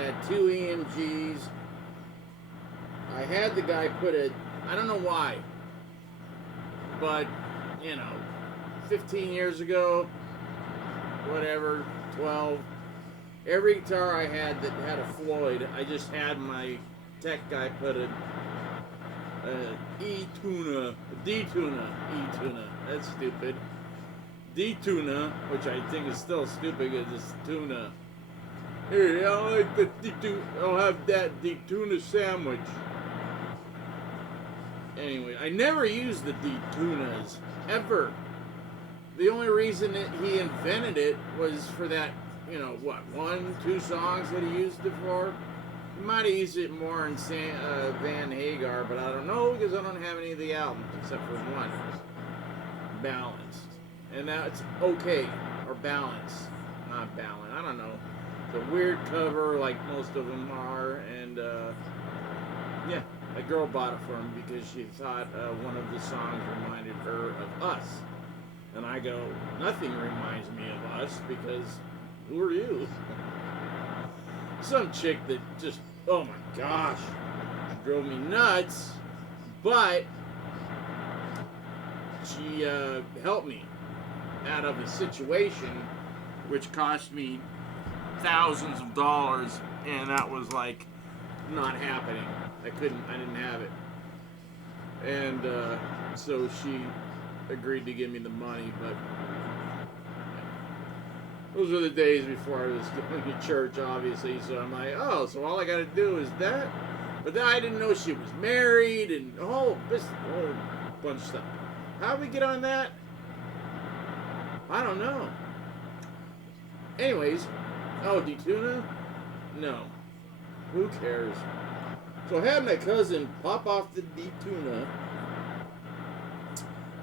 had 2 EMGs. I had the guy put it, I don't know why, but, 15 years ago, whatever, 12, every guitar I had that had a Floyd, I just had my tech guy put a E-tuna, D-tuna, E-tuna, that's stupid. D-tuna, which I think is still stupid because it's tuna. Here, I like the D-tuna, I'll have that D-tuna sandwich. Anyway, I never used the D-tunas, ever. The only reason that he invented it was for that, 1, 2 songs that he used it for. He might have used it more in Van Hagar, but I don't know because I don't have any of the albums except for one. Balanced. And that's okay. Or Balance. Not Balance. I don't know. It's a weird cover like most of them are. And, yeah. A girl bought it for him because she thought one of the songs reminded her of us. And I go, nothing reminds me of us because who are you? Some chick that just, oh my gosh, drove me nuts. But she helped me out of a situation which cost me thousands of dollars, and that was like not happening. I didn't have it. And so she agreed to give me the money, but those were the days before I was going to church, obviously, so I'm like, oh, so all I got to do is that? But then I didn't know she was married, and a whole bunch of stuff. How'd we get on that? I don't know. Anyways, D-tuna? No. Who cares? So I had my cousin pop off the D-tuna.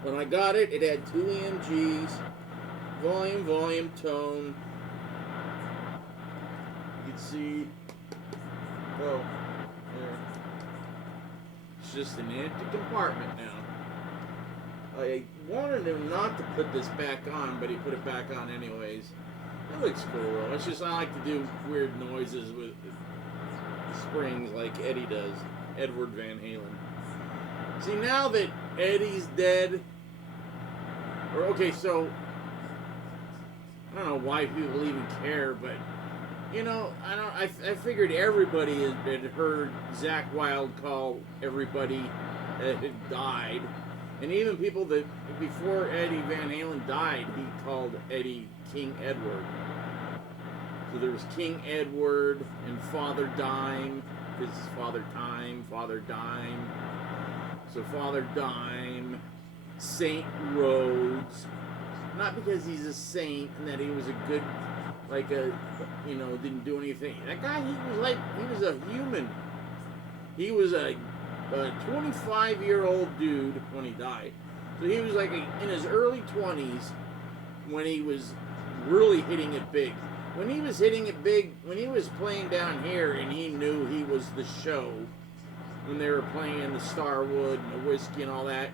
When I got it, it had 2 EMGs, volume, tone. You can see, there. It's just an empty compartment now. I wanted him not to put this back on, but he put it back on anyways. It looks cool though. It's just I like to do weird noises with springs like Eddie does, Edward Van Halen. See, now that Eddie's dead, so I don't know why people even care, but I figured everybody had heard Zakk Wylde call everybody that had died, and even people that before Eddie Van Halen died, he called Eddie King Edward. So there was King Edward and Father Dime, because it's Father Time, Father Dime. So Father Dime, Saint Rhoads, not because he's a saint and that he was a good, didn't do anything. That guy, he was a human. He was a 25-year-old dude when he died. So he was in his early 20s when he was really hitting it big. When he was hitting it big, when he was playing down here and he knew he was the show, when they were playing the Starwood and the Whiskey and all that,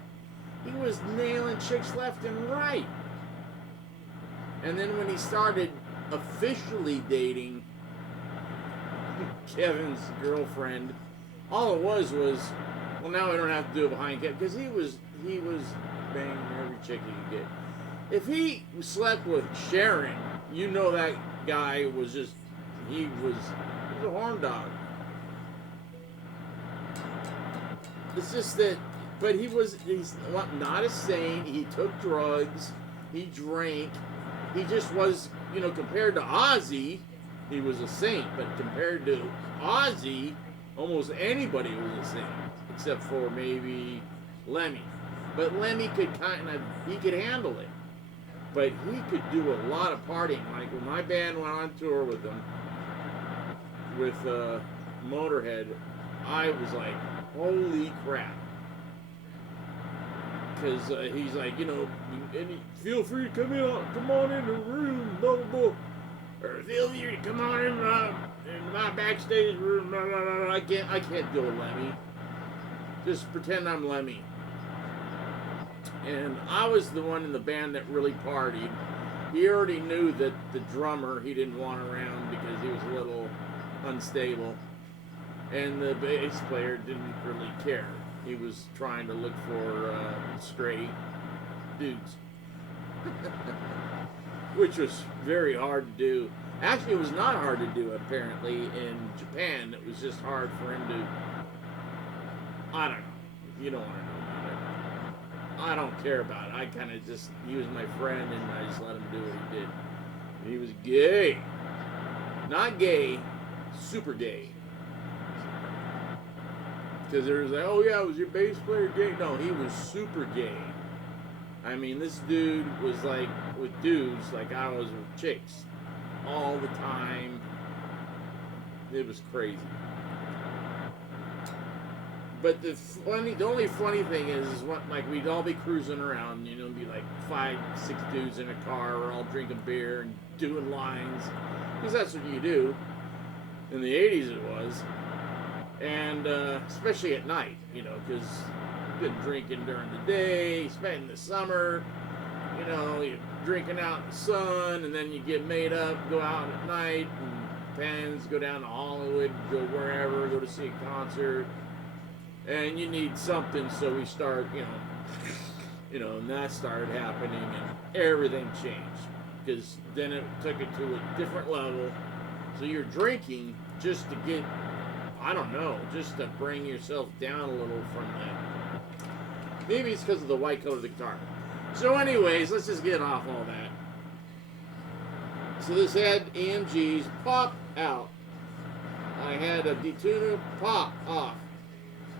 he was nailing chicks left and right. And then when he started officially dating Kevin's girlfriend, all it was, well, now we don't have to do it behind Kevin, because he was banging every chick he could get. If he slept with Sharon, that guy was just, he was a horn dog. It's just that, but he's not a saint. He took drugs. He drank. He just was, compared to Ozzy, he was a saint. But compared to Ozzy, almost anybody was a saint, except for maybe Lemmy. But Lemmy he could handle it. But he could do a lot of partying. Like when my band went on tour with him, with Motorhead, I was like, holy crap. Because he's like, feel free to come on in the room, blah, blah, blah. Or feel free to come on in my backstage room, blah, blah, blah. I can't do a Lemmy. Just pretend I'm Lemmy. And I was the one in the band that really partied. He already knew that the drummer he didn't want around because he was a little unstable. And the bass player didn't really care. He was trying to look for straight dudes. Which was very hard to do. Actually, it was not hard to do, apparently, in Japan. It was just hard for him to... I don't know. You don't want to know about it. I don't care about it. I kind of just... He was my friend, and I just let him do what he did. And he was gay. Not gay. Super gay. Because there was like, oh yeah, was your bass player gay? No, he was super gay. I mean, this dude was like with dudes like I was with chicks all the time. It was crazy. But the only funny thing is what, like, we'd all be cruising around, you know, be like 5, 6 dudes in a car, we're all drinking beer and doing lines, because that's what you do. In the 80s it was. And especially at night, you know, because you've been drinking during the day, spending the summer, you know, you're drinking out in the sun, and then you get made up, go out at night, and plans, go down to Hollywood, go wherever, go to see a concert, and you need something, so we start, and that started happening, and everything changed, because then it took it to a different level. So you're drinking just to get, I don't know, just to bring yourself down a little from that. Maybe it's because of the white coat of the guitar. So anyways, let's just get off all that. So this had EMGs pop out. I had a detuner pop off.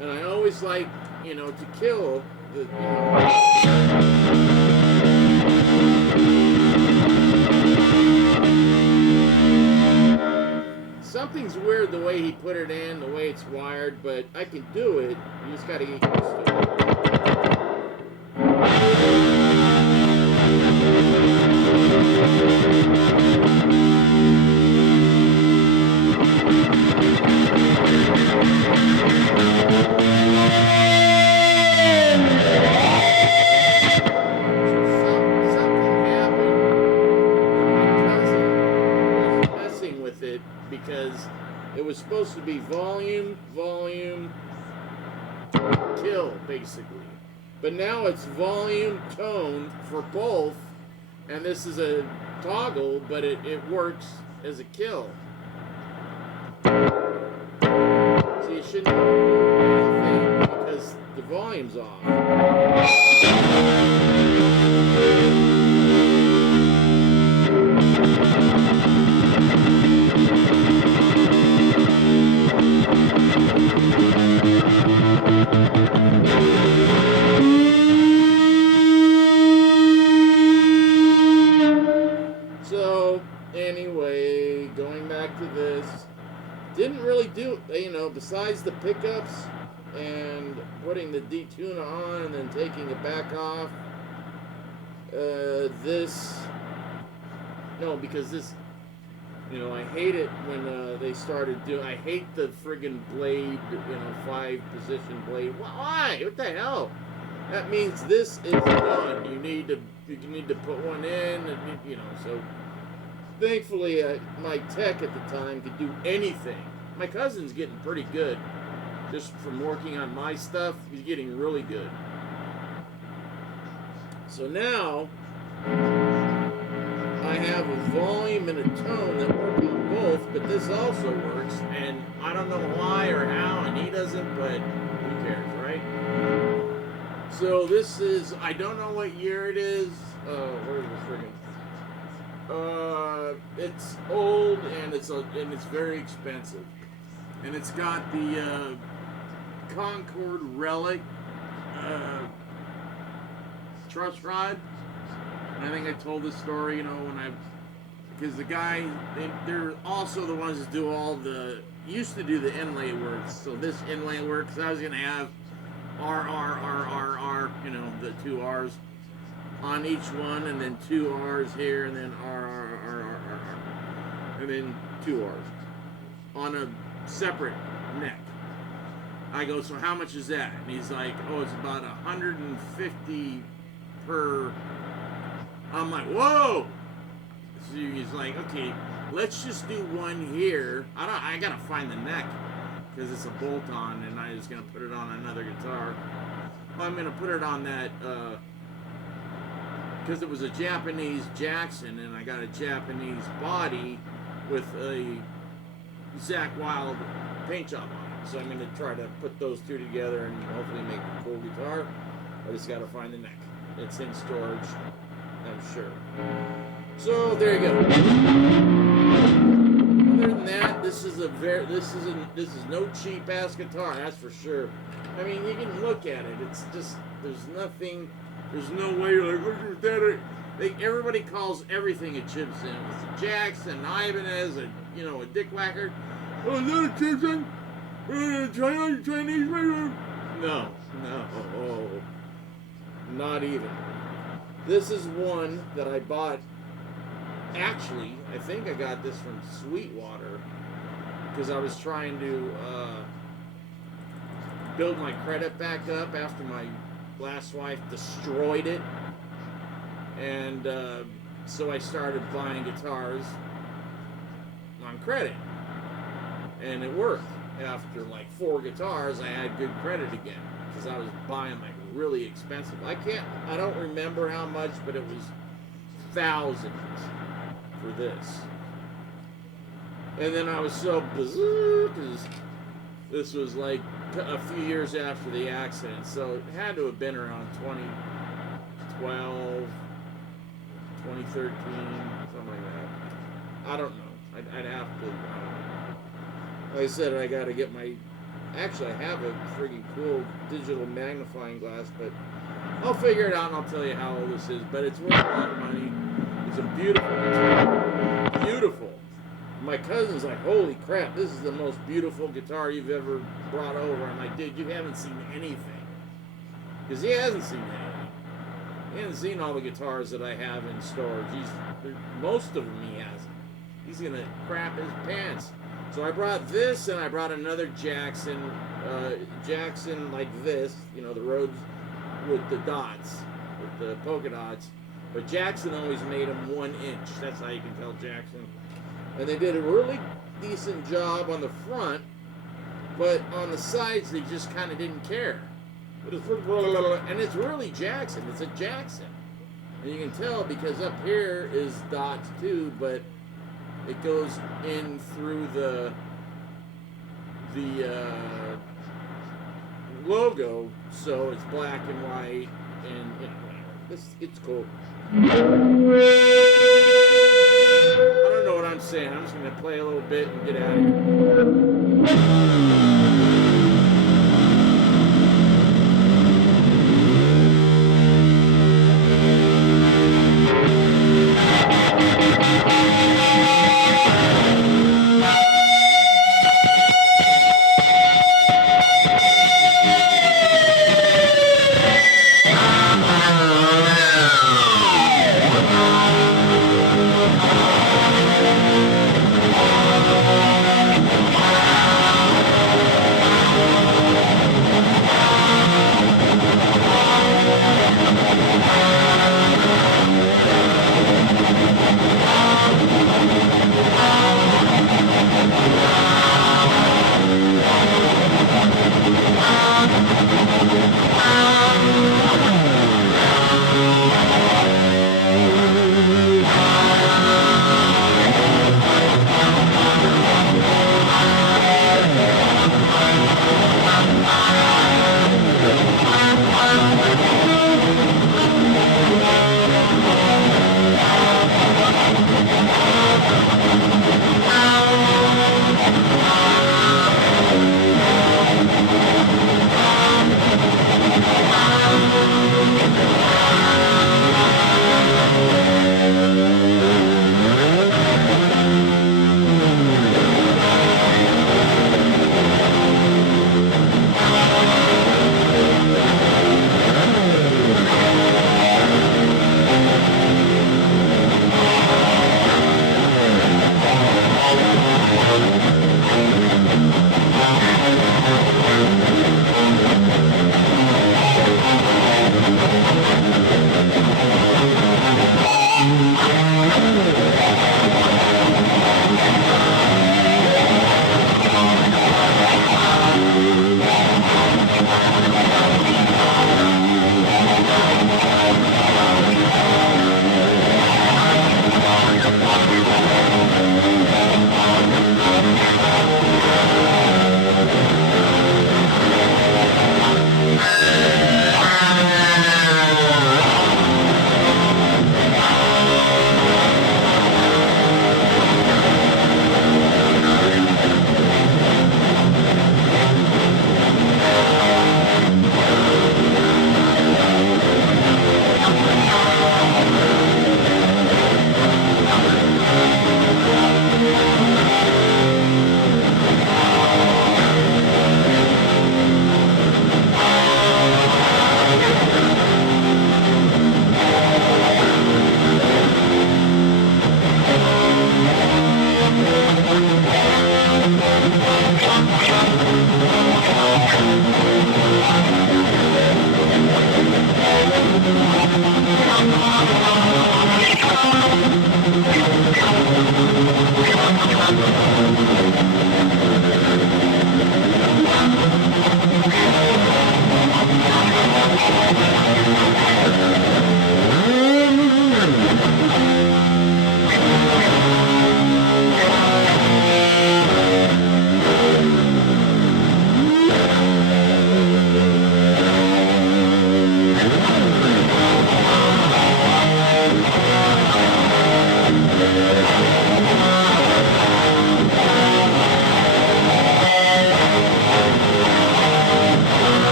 And I always like, to kill the... Something's weird the way he put it in, the way it's wired, but I can do it. You just gotta get used to it. Because it was supposed to be volume, kill, basically. But now it's volume, tone for both, and this is a toggle, but it works as a kill. So you shouldn't do anything because the volume's off. Anyway, going back to this, didn't really do, besides the pickups and putting the detuner on and then taking it back off, because this, I hate it when they started doing, I hate the friggin' blade, 5-position blade. Why? What the hell? That means this is done. You need to put one in, and, so... Thankfully, my tech at the time could do anything. My cousin's getting pretty good. Just from working on my stuff, he's getting really good. So now, I have a volume and a tone that work on both, but this also works, and I don't know why or how, and he doesn't, but who cares, right? So this is, I don't know what year it is. Where's the friggin'... it's old and it's very expensive, and it's got the Concorde relic truss rod. And I think I told this story, because the guy, they're also the ones that do all the used to do the inlay works. So this inlay works, I was gonna have R, the 2 R's on each one, and then 2 R's here, and then R, and then 2 R's on a separate neck. I go, so how much is that? And he's like, oh, it's about 150 per. I'm like, whoa! So he's like, okay, let's just do one here. I gotta find the neck because it's a bolt-on, and I was gonna put it on another guitar. Well, I'm gonna put it on that because it was a Japanese Jackson, and I got a Japanese body with a Zakk Wylde paint job on it. So I'm gonna try to put those two together and hopefully make a cool guitar. I just gotta find the neck. It's in storage, I'm sure. So there you go. Other than that, this is no cheap ass guitar, that's for sure. I mean, you can look at it. It's just there's nothing. There's no way you're like, look at that. Everybody calls everything a Gibson. It's a Jackson, Ibanez, a dick whacker. Oh, is that a Gibson? Chinese? No, not even. This is one that I bought. Actually, I think I got this from Sweetwater because I was trying to build my credit back up after my last wife destroyed it, and so I started buying guitars on credit, and it worked. After like 4 guitars, I had good credit again because I was buying like really expensive. I don't remember how much, but it was thousands for this. And then I was so bizarre because this was like a few years after the accident, so it had to have been around 2012, 2013, something like that. I don't know. I'd have to. Like I said, I got to get my. Actually, I have a freaking cool digital magnifying glass, but I'll figure it out and I'll tell you how old this is. But it's worth a lot of money. It's a beautiful guitar. Beautiful. My cousin's like, holy crap, this is the most beautiful guitar you've ever brought over. I'm like, dude, you haven't seen anything. Because he hasn't seen anything. He hasn't seen all the guitars that I have in storage. Most of them he hasn't. He's going to crap his pants. So I brought this, and I brought another Jackson like this, the Rhoads with the dots, with the polka dots. But Jackson always made them 1 inch. That's how you can tell Jackson. And they did a really decent job on the front, but on the sides they just kind of didn't care. And it's really Jackson. It's a Jackson. And you can tell because up here is dots too, but it goes in through the logo, so it's black and white, and it's cool. I don't know what I'm saying. I'm just going to play a little bit and get out of here.